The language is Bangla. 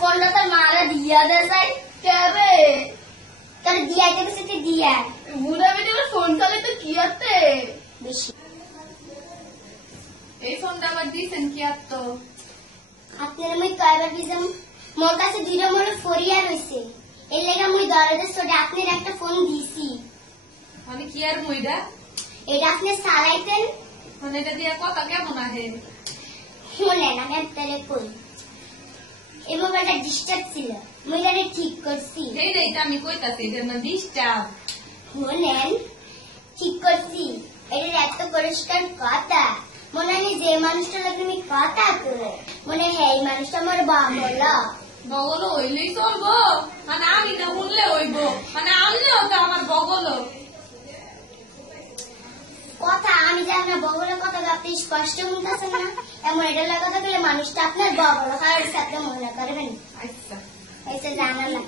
ফোনটা তোর মারা দিয়া দে যাই কেবে তোর দিয়া কে বসে দিয়া বুড়া বেটা ফোন চালে তো কি আতে বেশি এই ফোনটা আবার দিছেন কি আত তো আপনার আমি কয়বার দিলাম মোর কাছে দুইটা মোর ফরিয়া রইছে এর লাগা মুই দরজা সোডা আপনার একটা ফোন দিছি মানে কি আর মুইডা এটা আপনি চালাইতেন মানে এটা দিয়া কথা কেমন আহে শুনেন আমি আপনারে কই এই মোবাইলটা ডিস্টার্ব ছিল মুই এটা ঠিক করছি এইটাই তো আমি কইতাছি যে না ডিস্টার্ব শুনেন ঠিক করছি এটা এত পরিষ্কার কথা মনে হয় যে মানুষটা লাগে আমি কথা করে মনে হয় এই মানুষটা আমার বাবলা বগল হইলেই চলবো মানে আমি না শুনলে হইব মানে আনলেও তো আমার বগল কথা আমি জানি না বগলের কথা আপনি স্পষ্ট শুনতেছেন না এমন এটা কথা বলে মানুষটা আপনার বগল হয় আপনি মনে করবেন আচ্ছা জানা না